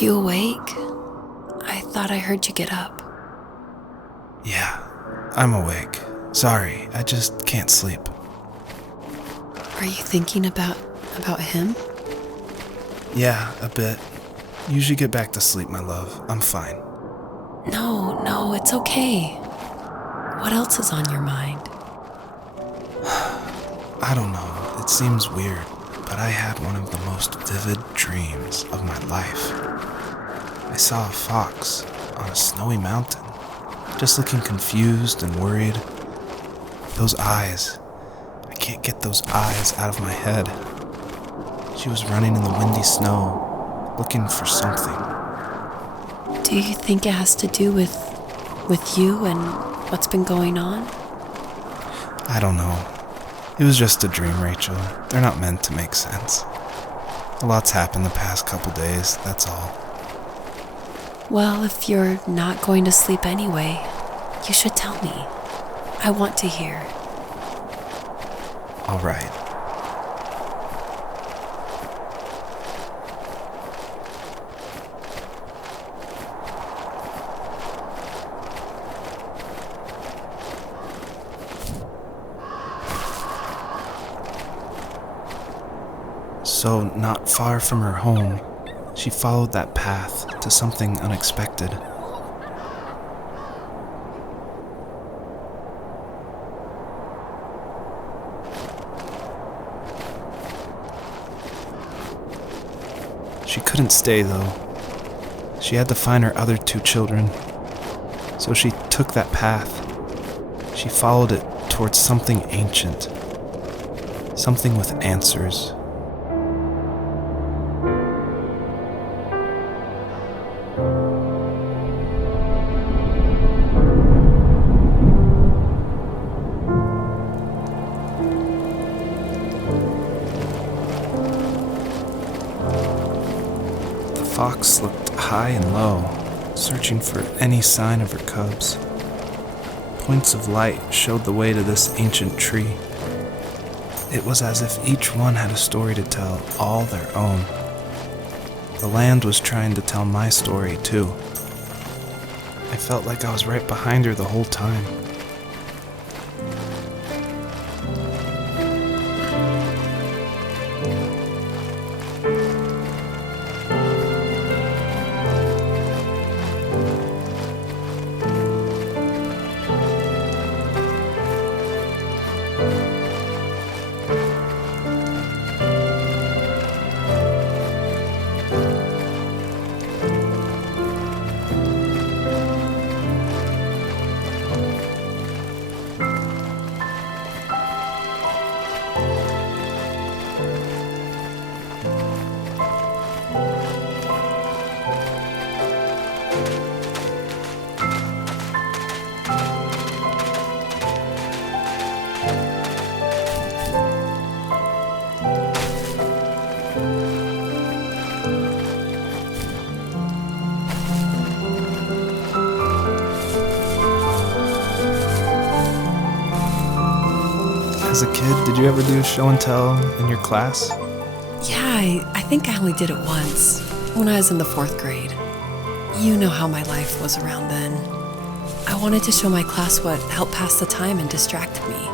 you awake? I thought I heard you get up. Yeah, I'm awake. Sorry, I just can't sleep. Are you thinking about him? Yeah, a bit. You should get back to sleep, my love. I'm fine. No, it's okay. What else is on your mind? I don't know. It seems weird, but I had one of the most vivid dreams of my life. I saw a fox on a snowy mountain, just looking confused and worried. Those eyes. I can't get those eyes out of my head. She was running in the windy snow, looking for something. Do you think it has to do with you and what's been going on? I don't know. It was just a dream, Rachel. They're not meant to make sense. A lot's happened the past couple days, that's all. Well, if you're not going to sleep anyway, you should tell me. I want to hear. All right. So, not far from her home, she followed that path to something unexpected. She couldn't stay, though. She had to find her other 2 children. So she took that path. She followed it towards something ancient. Something with answers. The fox looked high and low, searching for any sign of her cubs. Points of light showed the way to this ancient tree. It was as if each one had a story to tell, all their own. The land was trying to tell my story, too. I felt like I was right behind her the whole time. As a kid, did you ever do show and tell in your class? Yeah, I think I only did it once, when I was in the 4th grade. You know how my life was around then. I wanted to show my class what helped pass the time and distract me,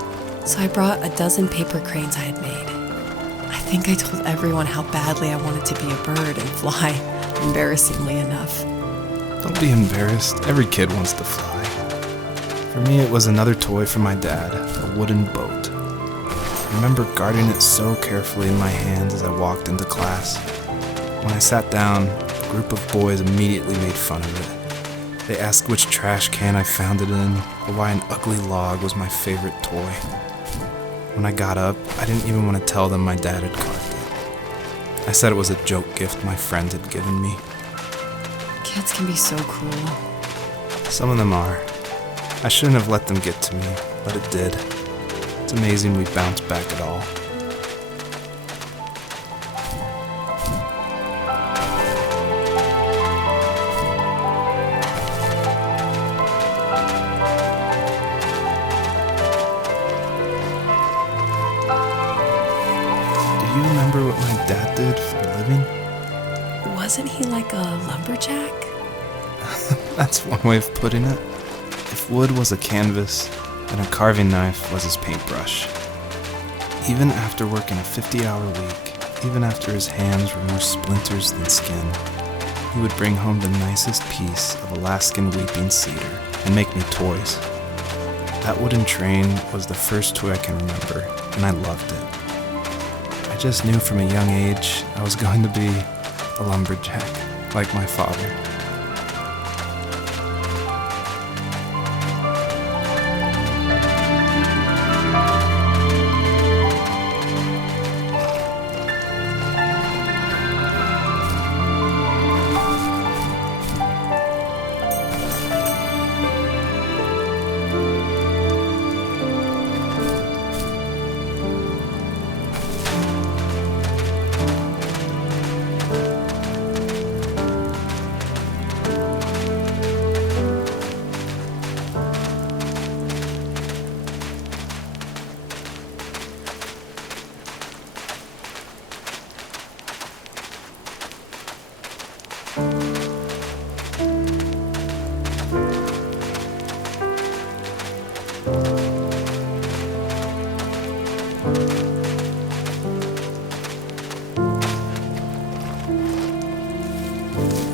so I brought a dozen paper cranes I had made. I think I told everyone how badly I wanted to be a bird and fly, embarrassingly enough. Don't be embarrassed. Every kid wants to fly. For me, it was another toy from my dad, a wooden boat. I remember guarding it so carefully in my hands as I walked into class. When I sat down, a group of boys immediately made fun of it. They asked which trash can I found it in, or why an ugly log was my favorite toy. When I got up, I didn't even want to tell them my dad had carved it. I said it was a joke gift my friend had given me. Kids can be so cruel. Some of them are. I shouldn't have let them get to me, but it did. It's amazing we bounced back at all. Do you remember what my dad did for a living? wasn't he like a lumberjack? That's one way of putting it. If wood was a canvas, then a carving knife was his paintbrush. Even after working a 50-hour week, even after his hands were more splinters than skin, he would bring home the nicest piece of Alaskan weeping cedar and make me toys. That wooden train was the first toy I can remember, and I loved it. I just knew from a young age I was going to be a lumberjack, like my father.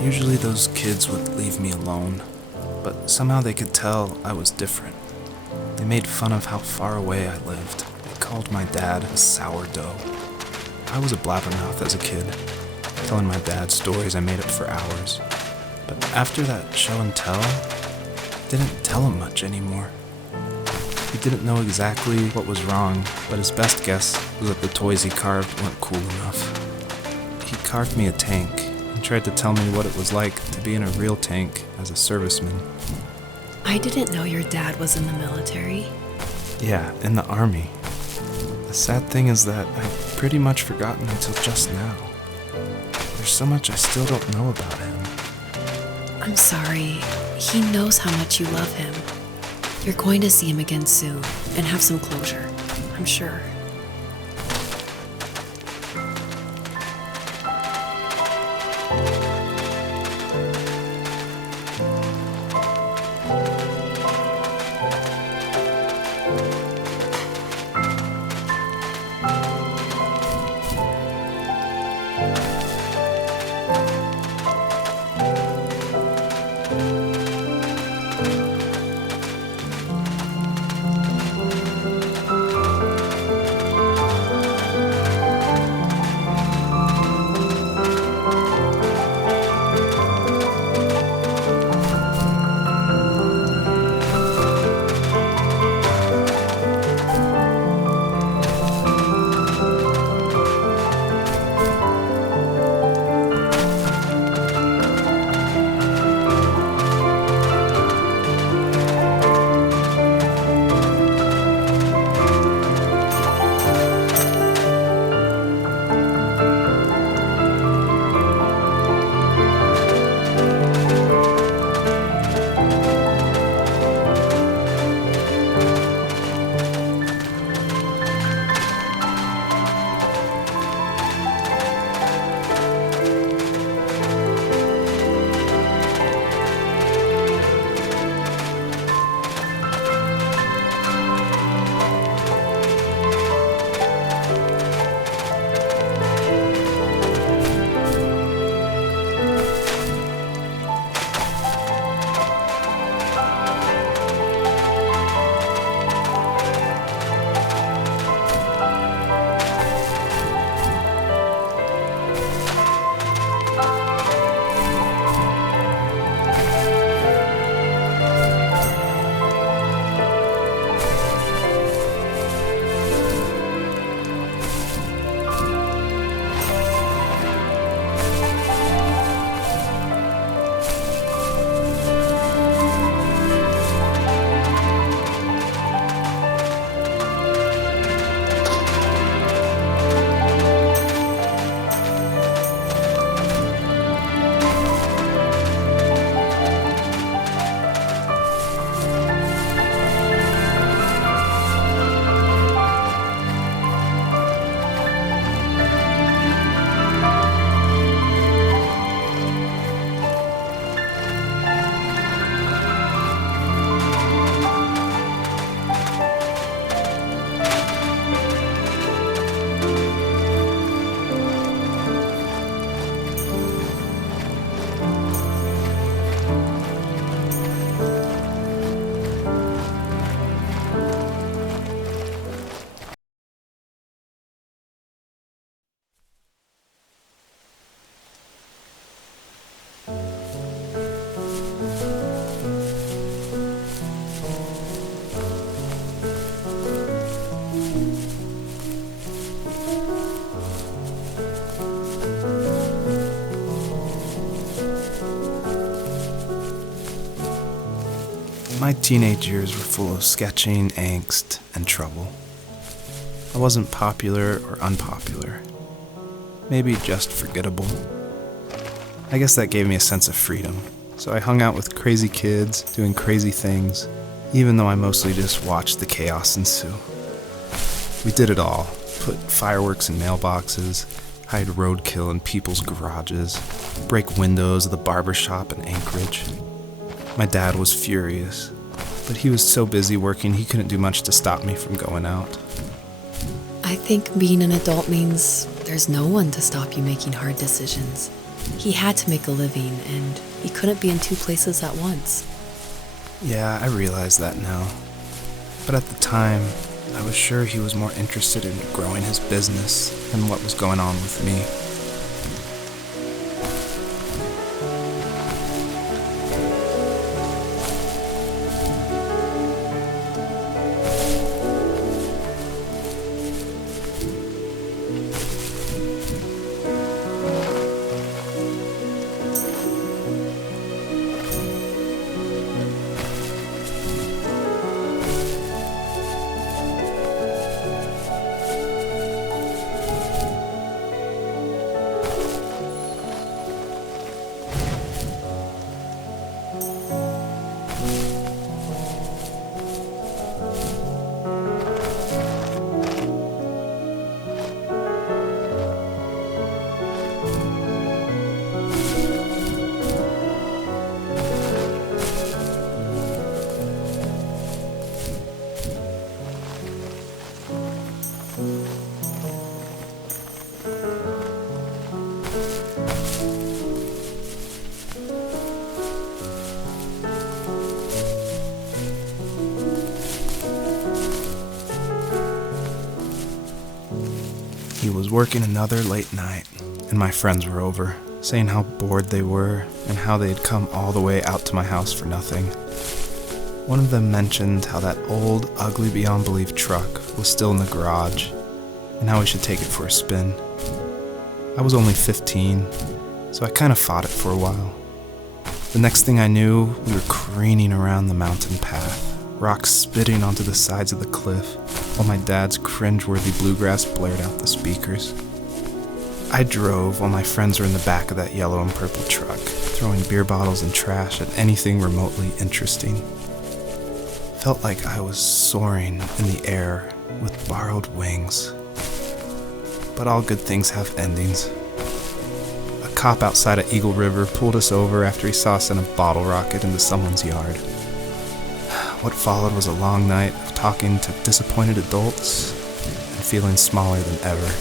Usually those kids would leave me alone, but somehow they could tell I was different. They made fun of how far away I lived. They called my dad a sourdough. I was a blabbermouth as a kid, telling my dad stories I made up for hours. But after that show and tell, I didn't tell him much anymore. He didn't know exactly what was wrong, but his best guess was that the toys he carved weren't cool enough. He carved me a tank and tried to tell me what it was like to be in a real tank as a serviceman. I didn't know your dad was in the military. Yeah, in the army. The sad thing is that I've pretty much forgotten until just now. There's so much I still don't know about him. I'm sorry. He knows how much you love him. You're going to see him again soon and have some closure, I'm sure. My teenage years were full of sketching, angst, and trouble. I wasn't popular or unpopular. Maybe just forgettable. I guess that gave me a sense of freedom, so I hung out with crazy kids, doing crazy things, even though I mostly just watched the chaos ensue. We did it all. Put fireworks in mailboxes, hide roadkill in people's garages, break windows of the barber shop in Anchorage. My dad was furious, but he was so busy working he couldn't do much to stop me from going out. I think being an adult means there's no one to stop you making hard decisions. He had to make a living, and he couldn't be in two places at once. Yeah, I realize that now. But at the time, I was sure he was more interested in growing his business than what was going on with me. He was working another late night, and my friends were over, saying how bored they were and how they had come all the way out to my house for nothing. One of them mentioned how that old, ugly beyond belief truck was still in the garage, and how we should take it for a spin. I was only 15, so I kind of fought it for a while. The next thing I knew, we were careening around the mountain path, rocks spitting onto the sides of the cliff, while my dad's cringeworthy bluegrass blared out the speakers. I drove while my friends were in the back of that yellow and purple truck, throwing beer bottles and trash at anything remotely interesting. Felt like I was soaring in the air with borrowed wings. But all good things have endings. A cop outside of Eagle River pulled us over after he saw us send a bottle rocket into someone's yard. What followed was a long night of talking to disappointed adults and feeling smaller than ever.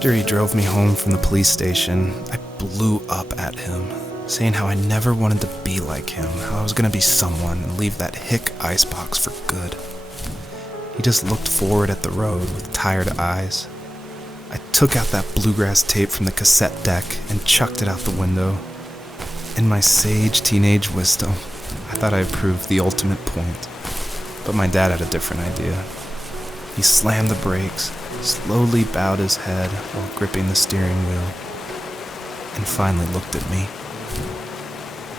After he drove me home from the police station, I blew up at him, saying how I never wanted to be like him, how I was going to be someone and leave that hick icebox for good. He just looked forward at the road with tired eyes. I took out that bluegrass tape from the cassette deck and chucked it out the window. In my sage teenage wisdom, I thought I proved the ultimate point. But my dad had a different idea. He slammed the brakes, slowly bowed his head while gripping the steering wheel, and finally looked at me.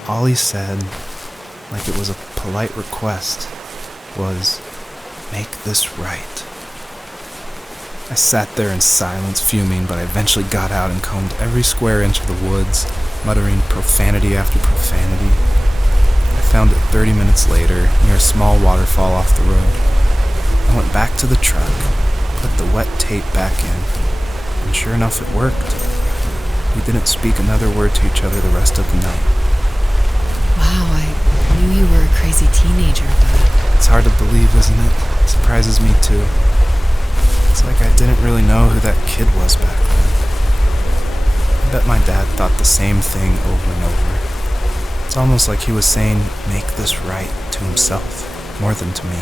All he said, like it was a polite request, was, "Make this right." I sat there in silence, fuming, but I eventually got out and combed every square inch of the woods, muttering profanity after profanity. I found it 30 minutes later, near a small waterfall off the road. I went back to the truck, put the wet tape back in, and sure enough it worked. We didn't speak another word to each other the rest of the night. Wow, I knew you were a crazy teenager, but It's hard to believe, isn't it? It surprises me too. It's like I didn't really know who that kid was back then. I bet my dad thought the same thing over and over. It's almost like he was saying, "Make this right," to himself, more than to me.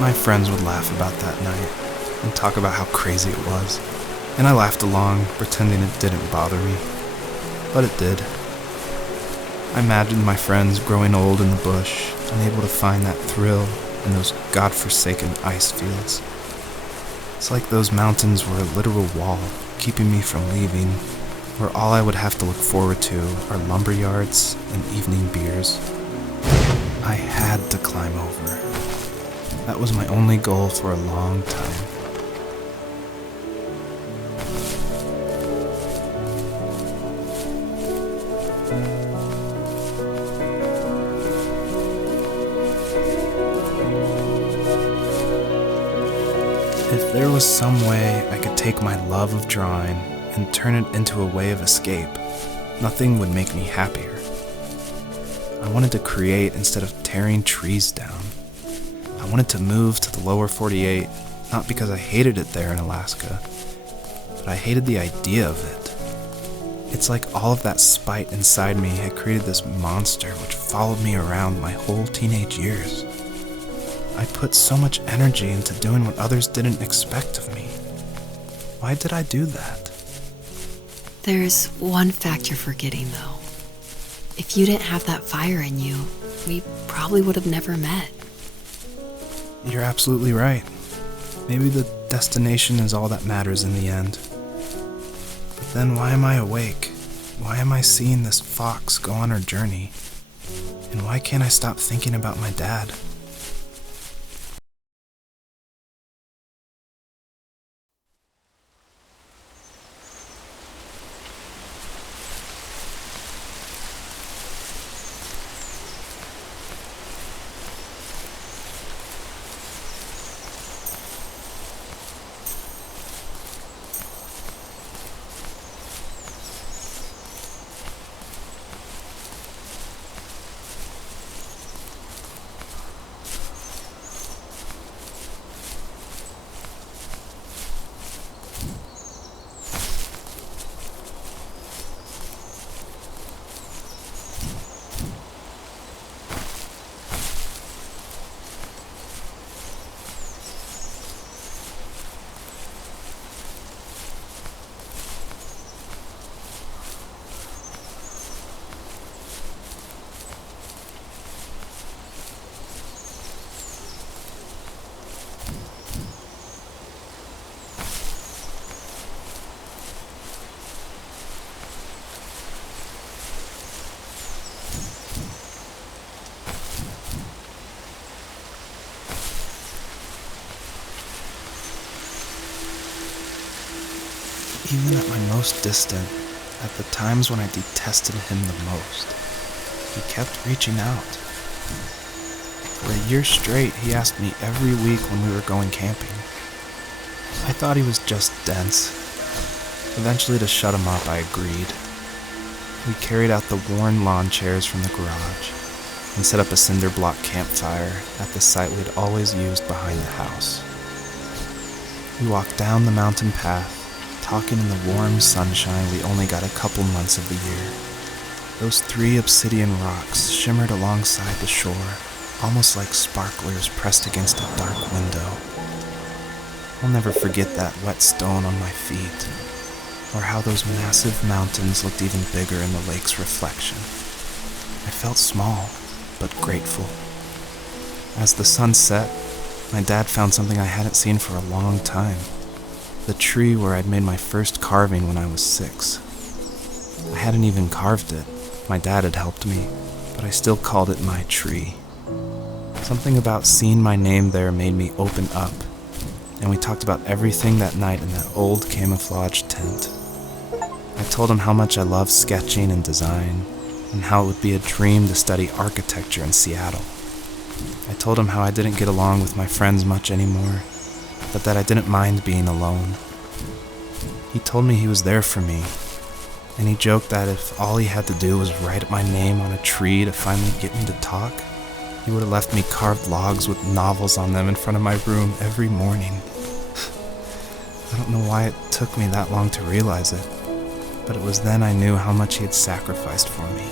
My friends would laugh about that night and talk about how crazy it was, and I laughed along, pretending it didn't bother me. But it did. I imagined my friends growing old in the bush, unable to find that thrill in those godforsaken ice fields. It's like those mountains were a literal wall, keeping me from leaving, where all I would have to look forward to are lumber yards and evening beers. I had to climb over. That was my only goal for a long time. If there was some way I could take my love of drawing and turn it into a way of escape, nothing would make me happier. I wanted to create instead of tearing trees down. I wanted to move to the lower 48, not because I hated it there in Alaska, but I hated the idea of it. It's like all of that spite inside me had created this monster which followed me around my whole teenage years. I put so much energy into doing what others didn't expect of me. Why did I do that? there's one fact you're forgetting, though. If you didn't have that fire in you, we probably would have never met. You're absolutely right. Maybe the destination is all that matters in the end. But then why am I awake? Why am I seeing this fox go on her journey? And why can't I stop thinking about my dad? Even at my most distant, at the times when I detested him the most, he kept reaching out. For a year straight, he asked me every week when we were going camping. I thought he was just dense. Eventually, to shut him up, I agreed. We carried out the worn lawn chairs from the garage and set up a cinder block campfire at the site we'd always used behind the house. We walked down the mountain path, talking in the warm sunshine we only got a couple months of the year. Those 3 obsidian rocks shimmered alongside the shore, almost like sparklers pressed against a dark window. I'll never forget that wet stone on my feet, or how those massive mountains looked even bigger in the lake's reflection. I felt small, but grateful. As the sun set, my dad found something I hadn't seen for a long time. The tree where I'd made my first carving when I was 6. I hadn't even carved it. My dad had helped me, but I still called it my tree. Something about seeing my name there made me open up, and we talked about everything that night in that old camouflage tent. I told him how much I love sketching and design, and how it would be a dream to study architecture in Seattle. I told him how I didn't get along with my friends much anymore, but that I didn't mind being alone. He told me he was there for me, and he joked that if all he had to do was write my name on a tree to finally get me to talk, he would have left me carved logs with novels on them in front of my room every morning. I don't know why it took me that long to realize it, but it was then I knew how much he had sacrificed for me.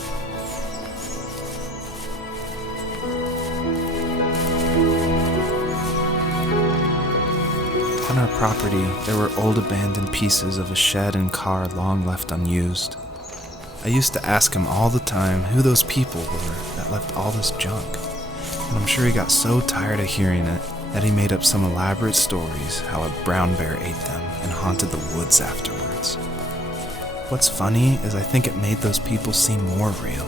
On our property, there were old abandoned pieces of a shed and car long left unused. I used to ask him all the time who those people were that left all this junk, and I'm sure he got so tired of hearing it that he made up some elaborate stories how a brown bear ate them and haunted the woods afterwards. What's funny is I think it made those people seem more real.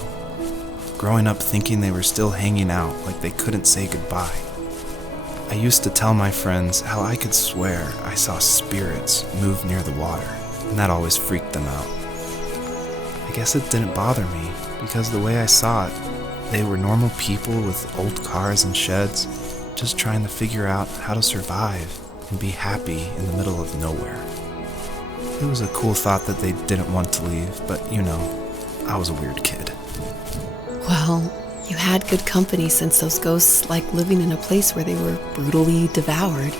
Growing up thinking they were still hanging out like they couldn't say goodbye. I used to tell my friends how I could swear I saw spirits move near the water, and that always freaked them out. I guess it didn't bother me, because the way I saw it, they were normal people with old cars and sheds, just trying to figure out how to survive and be happy in the middle of nowhere. It was a cool thought that they didn't want to leave, but you know, I was a weird kid. Well, you had good company since those ghosts like living in a place where they were brutally devoured.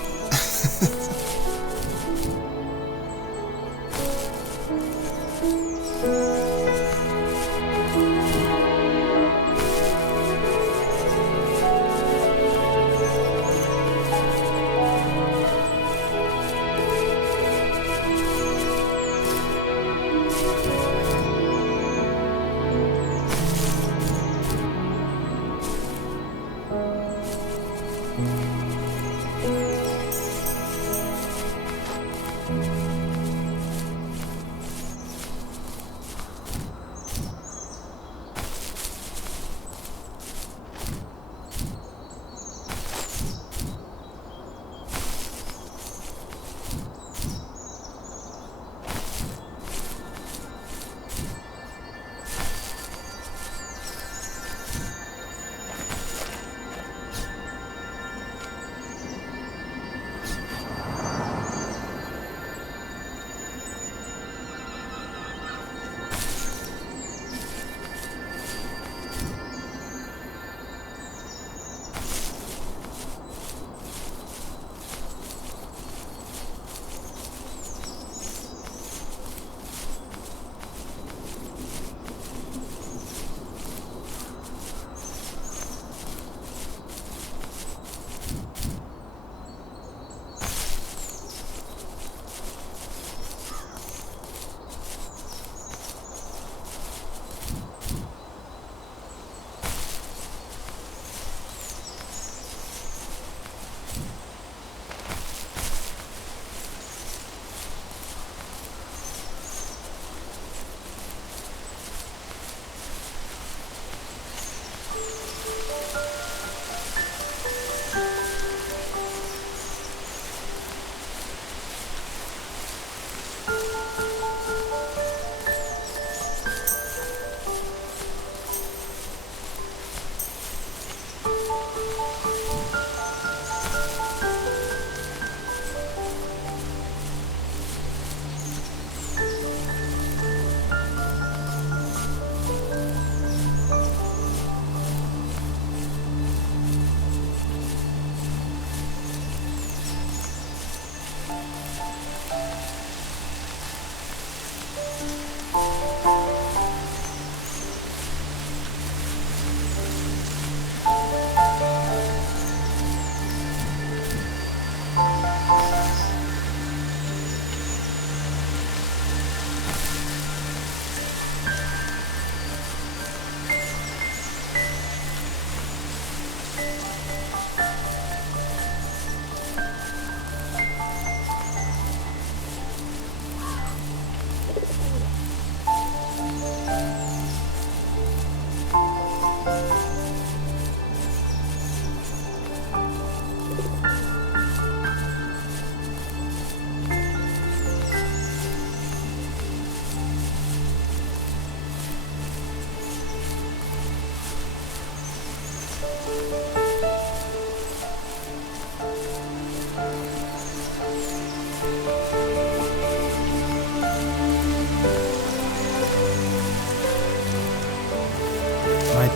My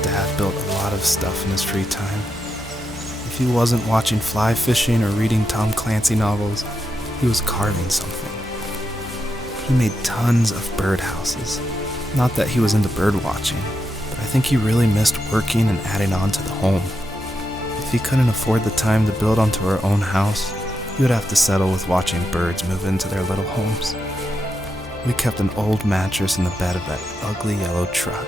dad built a lot of stuff in his free time. If he wasn't watching fly fishing or reading Tom Clancy novels, he was carving something. He made tons of birdhouses. Not that he was into bird watching, but I think he really missed working and adding on to the home. If he couldn't afford the time to build onto our own house, he would have to settle with watching birds move into their little homes. We kept an old mattress in the bed of that ugly yellow truck,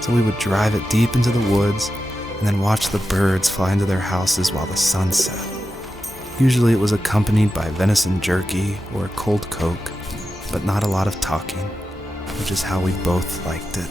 so we would drive it deep into the woods and then watch the birds fly into their houses while the sun set. Usually it was accompanied by venison jerky or a cold Coke, but not a lot of talking, which is how we both liked it.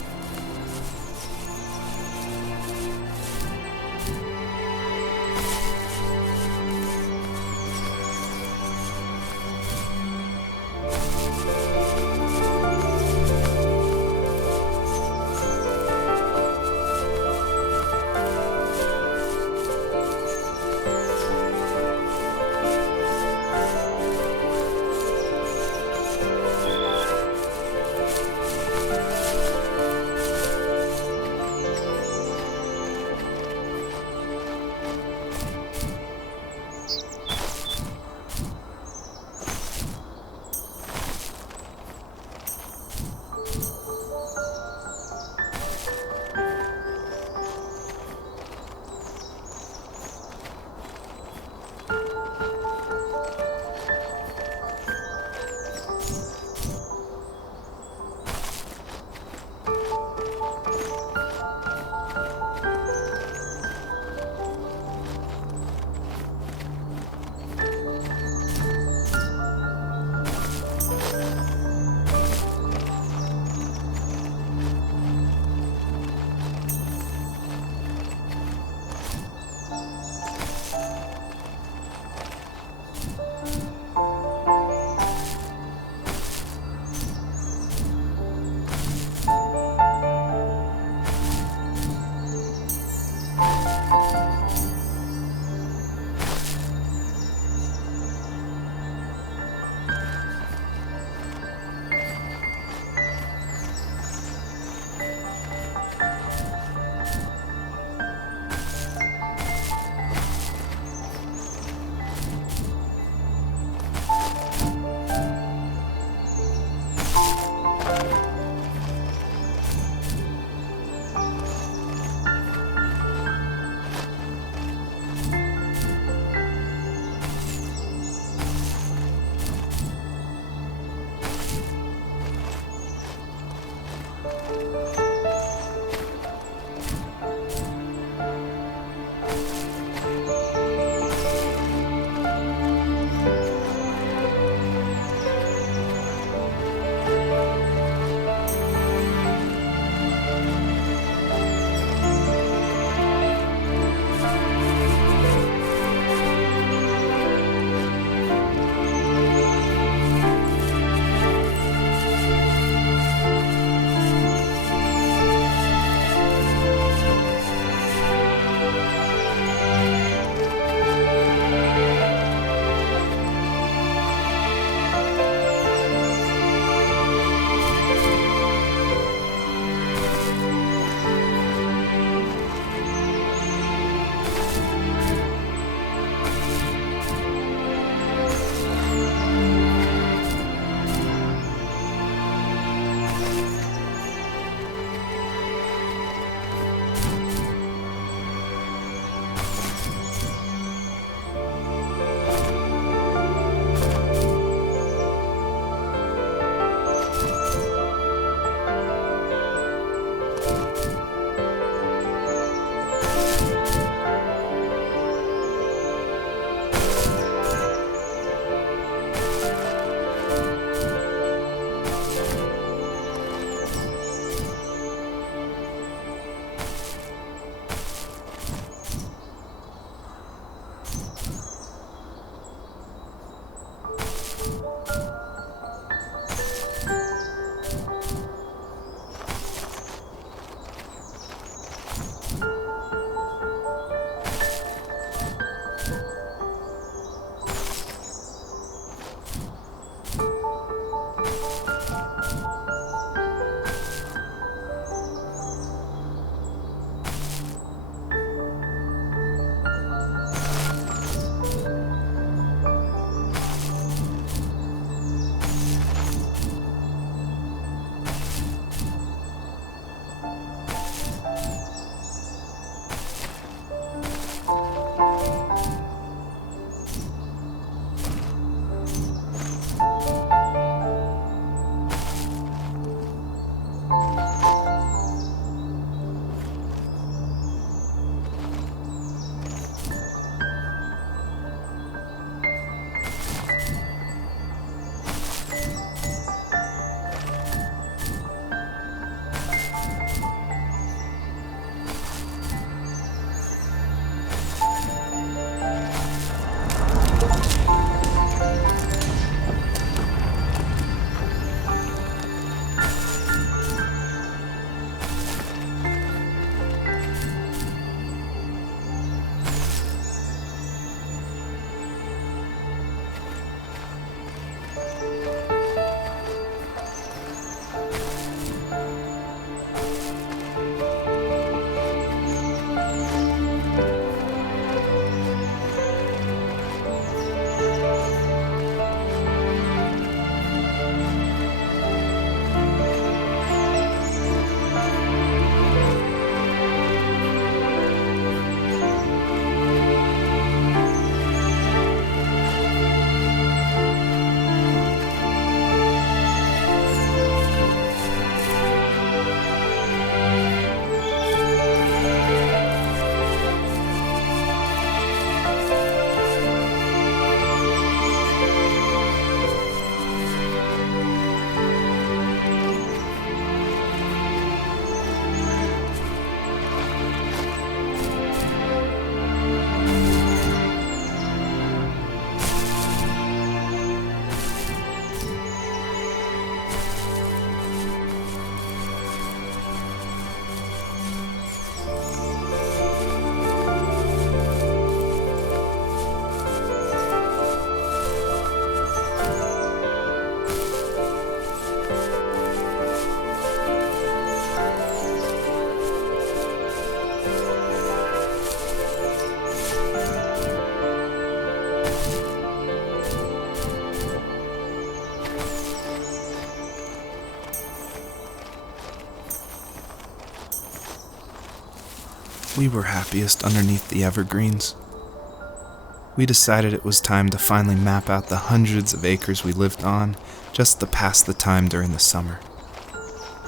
we were happiest underneath the evergreens. We decided it was time to finally map out the hundreds of acres we lived on just to pass the time during the summer.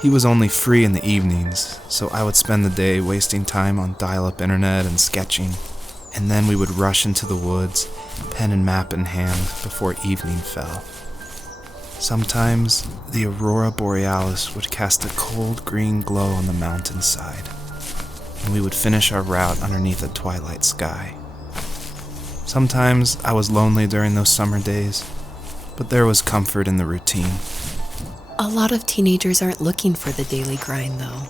He was only free in the evenings, so I would spend the day wasting time on dial-up internet and sketching, and then we would rush into the woods, pen and map in hand, before evening fell. Sometimes, the aurora borealis would cast a cold green glow on the mountainside, and we would finish our route underneath a twilight sky. Sometimes I was lonely during those summer days, but there was comfort in the routine. A lot of teenagers aren't looking for the daily grind, though.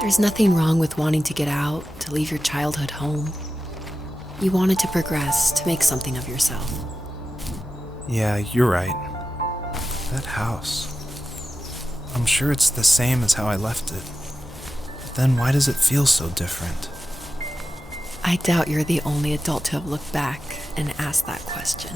There's nothing wrong with wanting to get out, to leave your childhood home. You wanted to progress, to make something of yourself. Yeah, you're right. That house. I'm sure it's the same as how I left it. But then why does it feel so different? I doubt you're the only adult to have looked back and asked that question.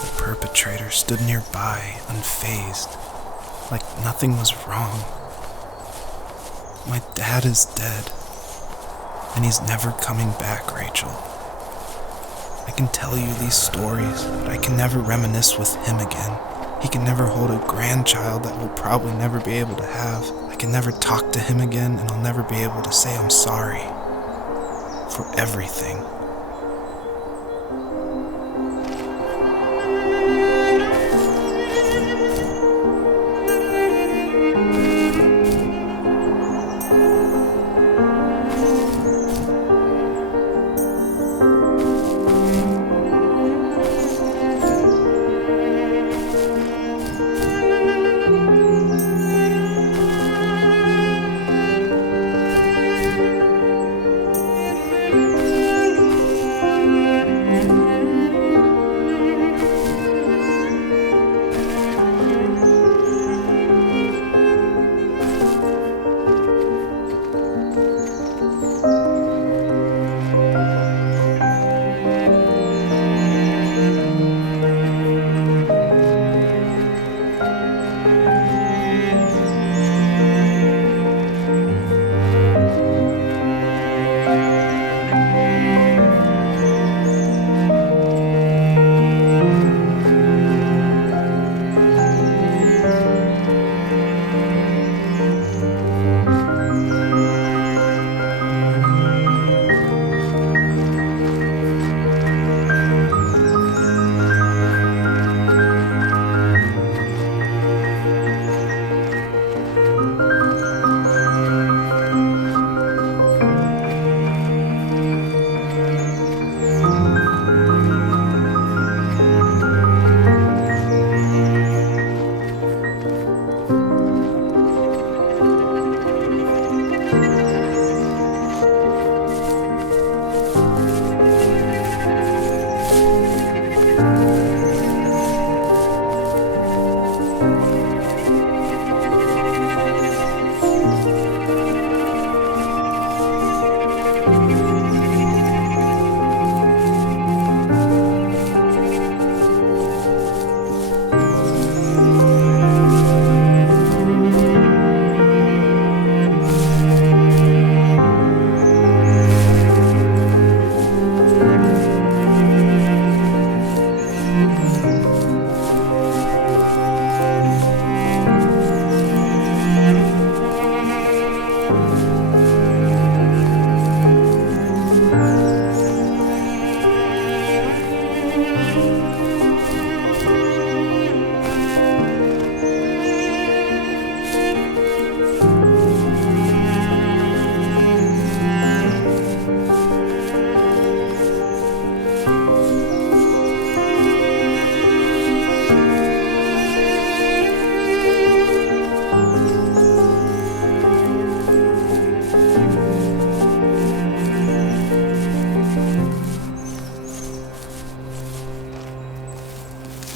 The perpetrator stood nearby, unfazed, like nothing was wrong. My dad is dead, and he's never coming back, Rachel. I can tell you these stories, but I can never reminisce with him again. He can never hold a grandchild that we'll probably never be able to have. I can never talk to him again, and I'll never be able to say I'm sorry for everything.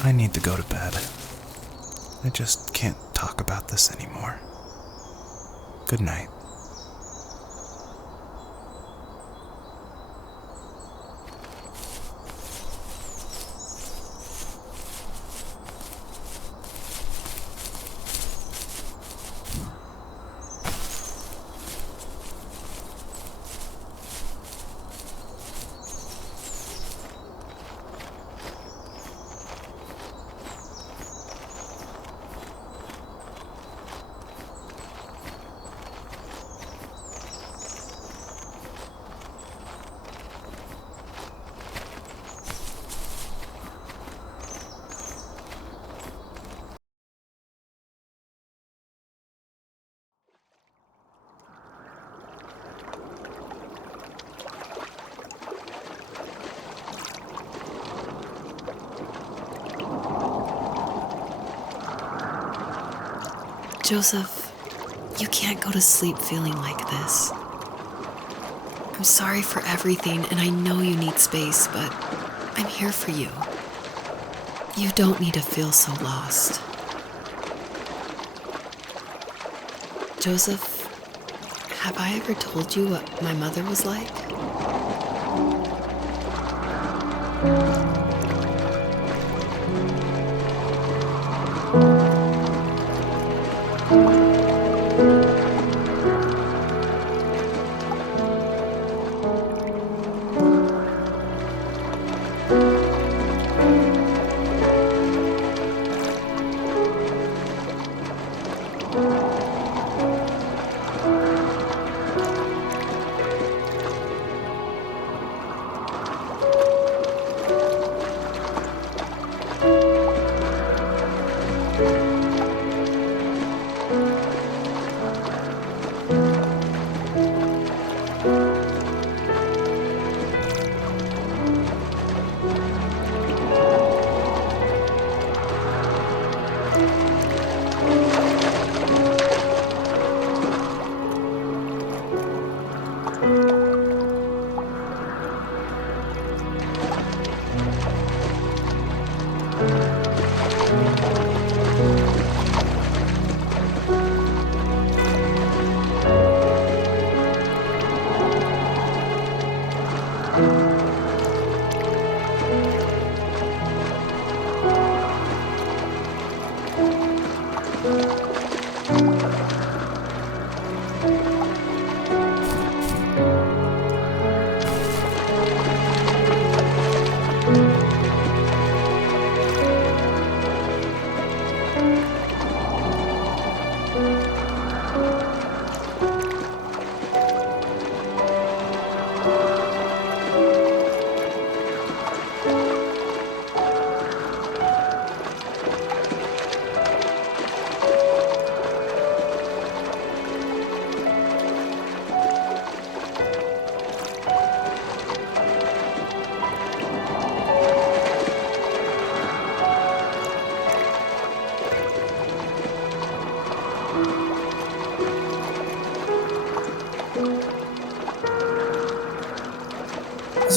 I need to go to bed. I just can't talk about this anymore. Good night. Joseph, you can't go to sleep feeling like this. I'm sorry for everything, and I know you need space, but I'm here for you. You don't need to feel so lost. Joseph, have I ever told you what my mother was like?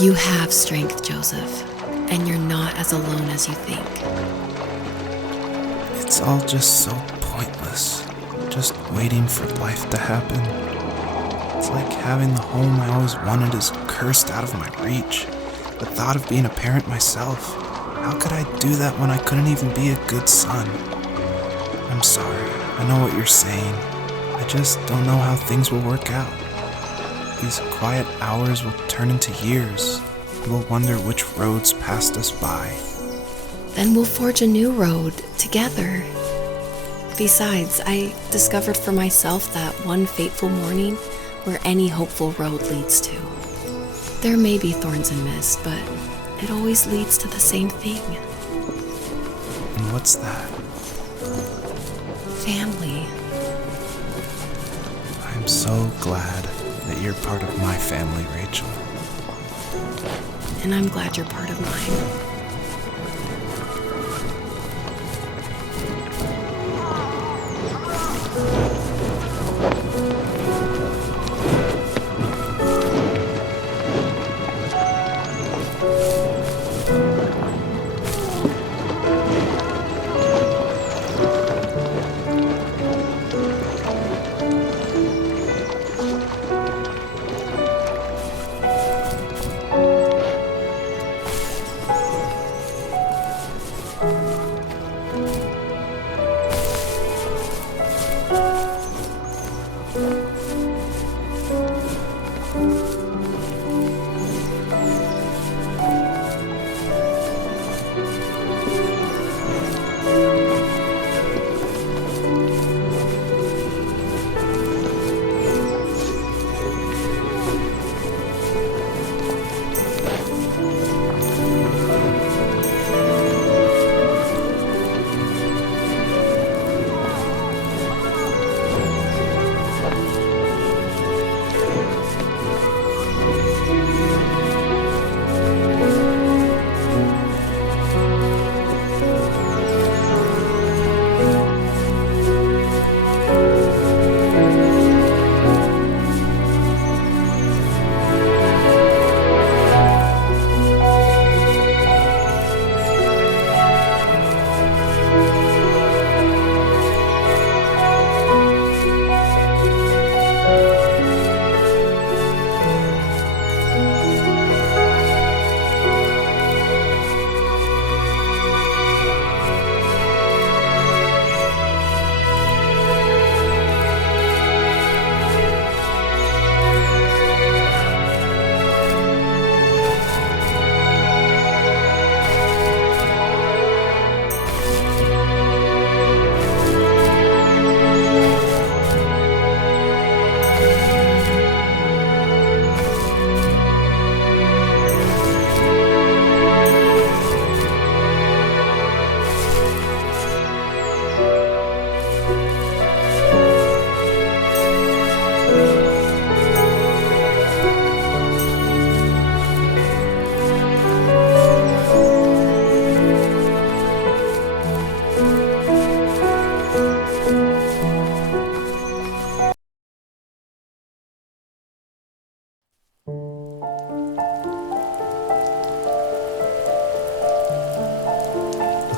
You have strength, Joseph, and you're not as alone as you think. It's all just so pointless, just waiting for life to happen. It's like having the home I always wanted is cursed out of my reach. The thought of being a parent myself, how could I do that when I couldn't even be a good son? I'm sorry, I know what you're saying. I just don't know how things will work out. These quiet hours will turn into years, and we'll wonder which roads passed us by. Then we'll forge a new road together. Besides, I discovered for myself that one fateful morning where any hopeful road leads to. There may be thorns and mist, but it always leads to the same thing. And what's that? Family. I'm so glad that you're part of my family, Rachel. And I'm glad you're part of mine.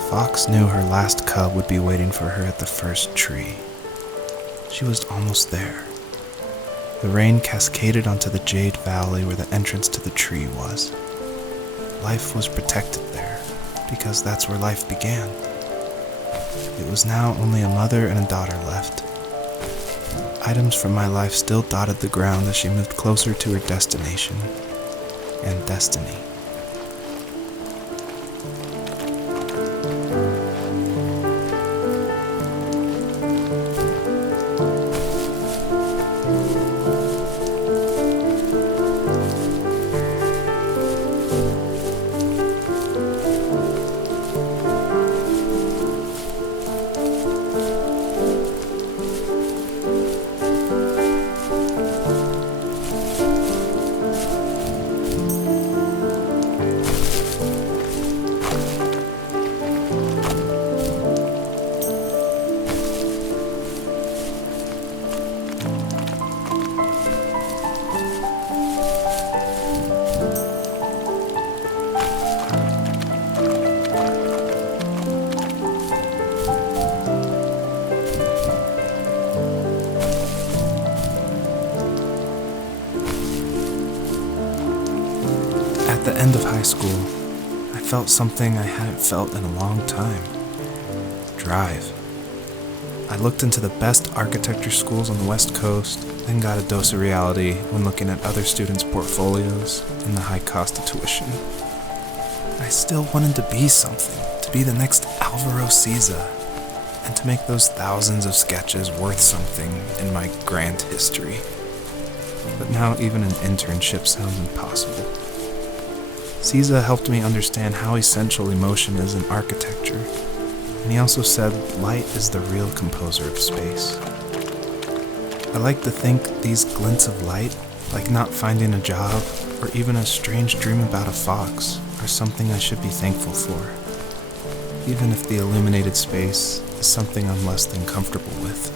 Fox knew her last cub would be waiting for her at the first tree. She was almost there. The rain cascaded onto the jade valley where the entrance to the tree was. Life was protected there, because that's where life began. It was now only a mother and a daughter left. Items from my life still dotted the ground as she moved closer to her destination and destiny. end of high school, I felt something I hadn't felt in a long time. Drive. I looked into the best architecture schools on the West Coast, then got a dose of reality when looking at other students' portfolios and the high cost of tuition. I still wanted to be something, to be the next Alvaro Siza, and to make those thousands of sketches worth something in my grand history. But now even an internship sounds impossible. Siza helped me understand how essential emotion is in architecture, and he also said light is the real composer of space. I like to think these glints of light, like not finding a job or even a strange dream about a fox, are something I should be thankful for, even if the illuminated space is something I'm less than comfortable with.